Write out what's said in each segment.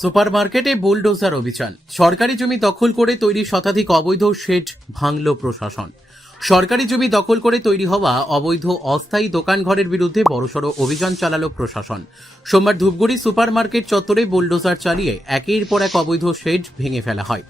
সুপারমার্কেটে bulldozer অভিযান। সরকারি জমি দখল করে তৈরি শতাধিক অবৈধ শেড ভাঙল প্রশাসন। সরকারি জমি দখল করে তৈরি হওয়া অবৈধ অস্থায়ী দোকানঘরের বিরুদ্ধে বড়সড় অভিযান চালালো প্রশাসন। সোমবার ধূপগুড়ি সুপারমার্কেট চত্বরে বুলডোজার চালিয়ে একের পর এক অবৈধ শেড ভেঙে ফেলা হয়।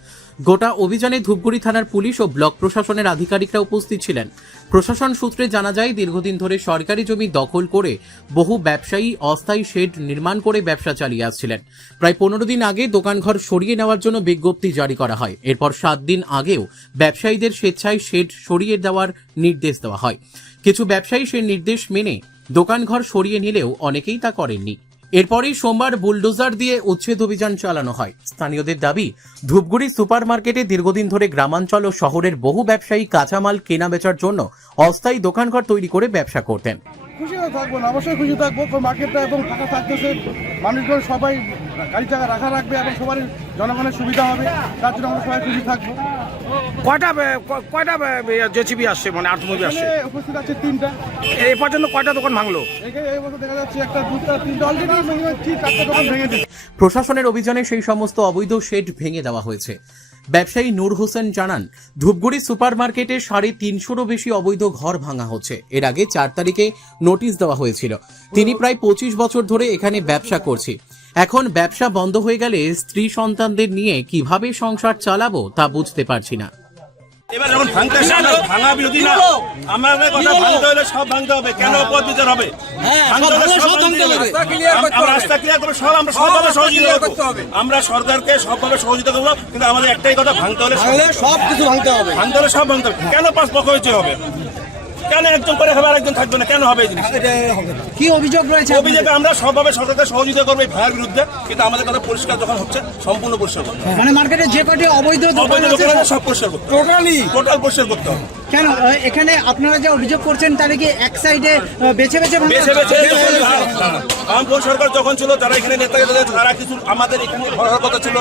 গোটা অভিযানে ধূপগুড়ি থানার পুলিশ ও ব্লক প্রশাসনের আধিকারিকরা উপস্থিত ছিলেন। প্রশাসন সূত্রে জানা যায়, দীর্ঘদিন ধরে সরকারি জমি দখল করে বহু ব্যবসায়ী অস্থায়ী শেড নির্মাণ করে ব্যবসা চালিয়ে আসছিলেন। প্রায় 15 দিন আগে দোকানঘর সরিয়ে নেওয়ার জন্য বিজ্ঞপ্তি জারি করা হয়। এরপর 7 দিন আগেও ব্যবসায়ীদের স্বেচ্ছায় শেড সরিয়ে দেওয়ার নির্দেশ দেওয়া হয়। কিছু ব্যবসায়ী সেই নির্দেশ মেনে দোকানঘর সরিয়ে নিলেও অনেকেই তা করেননি। এরপরই সোমবার বুলডোজার দিয়ে উচ্ছেদ অভিযান চালানো হয়। স্থানীয়দের দাবি, ধূপগুড়ি সুপারমার্কেটে দীর্ঘদিন ধরে গ্রামাঞ্চল ও শহরের বহু ব্যবসায়ী কাঁচামাল কেনা বেচার জন্য অস্থায়ী দোকানঘর তৈরি করে ব্যবসা করতেন। খুশি থাকবো না, অবশ্যই খুশি থাকবো। মার্কেটটা এবং ফাঁকা থাকতেছে, মানুষজন সবাই গাড়ি চাকা রাখবে এবং সবার জনগণের সুবিধা হবে, তার জন্য আমরা সবাই খুশি থাকবো। কয়টা জেসিবি আসছে, মানে আর্থমুভি আসছে? উপস্থিত আছে 3টা। এই পর্যন্ত কয়টা দোকান ভাঙলো? এই বছর দেখা যাচ্ছে 1টা 2টা 3টা অলরেডি মিনিমাম 4টা দোকান ভেঙে দিচ্ছে। প্রশাসনের অভিযানে সেই সমস্ত অবৈধ শেড ভেঙে দেওয়া হয়েছে। ব্যবসায়ী নূর হোসেন জানান, ধূপগুড়ি সুপারমার্কেটে 350-রও বেশি অবৈধ ঘর ভাঙা হচ্ছে। এর আগে 4 তারিখে নোটিশ দেওয়া হয়েছিল। তিনি প্রায় 25 বছর ধরে এখানে ব্যবসা করছি। এখন ব্যবসা বন্ধ হয়ে গেলে স্ত্রী সন্তানদের নিয়ে কিভাবে সংসার চালাবো তা বুঝতে পারছি না। এবার যখন ভাঙতে আসে, আমরা ভাঙা বিরোধী না, আমাদের কথা ভাঙতে হলে সব ভাঙতে হবে। কেন পথ বিচার হবে? ভাঙতে হলে সব ভাঙতে হবে। আমরা রাস্তা ক্লিয়ার করবো, আমরা সবভাবে সহযোগিতা করবো। আমরা সরকারকে সবভাবে সহযোগিতা করবো, কিন্তু আমাদের একটাই কথা, ভাঙতে হলে সব কিছু ভাঙতে হবে। ভাঙতে হলে সব ভাঙতে হবে। কেন 5 পক্ষ হইতে হবে? কেন একজন করে হবে আর একজন থাকবে না? কেন হবে এই জিনিস? কি অভিযোগ রয়েছে? অভিযোগ আমরা সবভাবে সরকারকে সহযোগিতা করবো এই ভাইয়ের বিরুদ্ধে, কিন্তু আমাদের কথা পরিষ্কার যখন হচ্ছে, সম্পূর্ণ পরিষ্কার করতে হবে। মানে মার্কেটে যে কটি অবৈধ দোকান আছে সব পরিষ্কার করতে হবে, টোটাল পরিষ্কার করতে হবে। কেন এখানে আপনারা যে অভিযোগ করছেন তাহলে কি এক সাইডে বেছে বেছে বামপন্থী সরকার যখন ছিল, তারা এখানে নেতা তারা কিছু আমাদের এখানে ঘর হওয়ার কথা ছিল,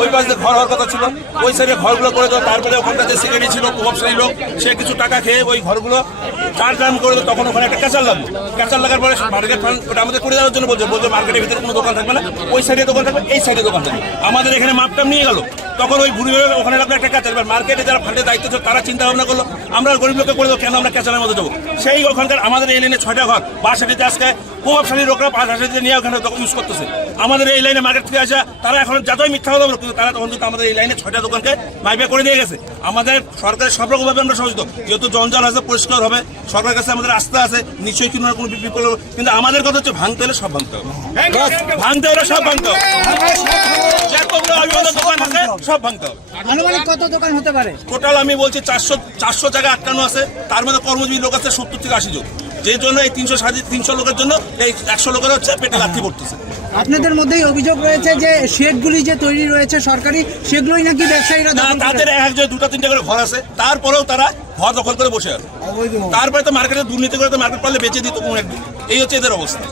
ওই পাশে ঘর হওয়ার কথা ছিল, ওই সাইডে ঘরগুলো করে দেওয়া। তারপরে ওখানটা যে সেক্রেটারি ছিল, প্রভাবশালী লোক, সে কিছু টাকা খেয়ে ওই ঘরগুলো চার করে দেয়। তখন ওখানে একটা ক্যাচার লাগলো। ক্যাচার লাগার পরে মার্কেট ফান্ড ওটা আমাদের করে দেওয়ার জন্য বলছে মার্কেটের ভিতরে কোনো দোকান থাকবে না, ওই সাইডে দোকান থাকবে, এই সাইডে দোকান থাকবে। আমাদের এখানে মাপটাপ নিয়ে গেল, তখন ওই বুড়ি ওখানে রাখলো একটা ক্যাচার। এবার মার্কেটে যারা ফান্ডের দায়িত্ব ছিল, তারা চিন্তা ভাবনা করলো, আমরা গরিব লোককে করে দেবো, কেন আমরা ক্যাচারের মধ্যে যাবো? সেই ওখানকার আমাদের এই লাইনে 6টা ঘর, বাসাটিতে আজকে প্রভাবশালী লোকরা 5,000 নিয়ে ওখানে ইউজ করতেছে। আমাদের এই লাইনে মার্কেট থেকে আসা, তারা এখন যতই মিথ্যা কথা বলো, কিন্তু তারা তখন কিন্তু আমাদের এই লাইনে 6টা দোকানকে মাইপে করে দিয়ে গেছে। আমাদের সরকারের সব রকমভাবে আমরা সহযোগিত, যেহেতু জঞ্জাল আছে, পরিষ্কার হবে, সরকারের কাছে আমাদের আস্থা আছে, নিশ্চয়ই কোনো বিপদ হবে। কিন্তু আমাদের কথা হচ্ছে, ভাঙতে হলে সব ভাঙতে হবে, ভাঙতে হলে সব ভাঙতে হবে। দোকান আছে সব ভাঙতে হবে। আনুমানিক কত দোকান হতে পারে? টোটাল আমি বলছি 400 জায়গায় আটকানো আছে। তার মধ্যে কর্মজীবী লোক আছে 70 থেকে 80 জন, যে জন্য এই 300 লোকের জন্য এই 100 লোকের হচ্ছে পেটে লাথি পড়তেছে। আপনাদের মধ্যেই অভিযোগ রয়েছে যে শেডগুলি যে তৈরি রয়েছে সরকারি, সেগুলোই নাকি ব্যবসায়ীরা না, তাদের 2টা-3টা করে ঘর আছে, তারপরেও তারা ঘর দখল করে বসে আছে। তারপরে তো মার্কেটে দুর্নীতি করে তো মার্কেট পারলে বেঁচে দিত কোনো একদিন। এই হচ্ছে এদের অবস্থা।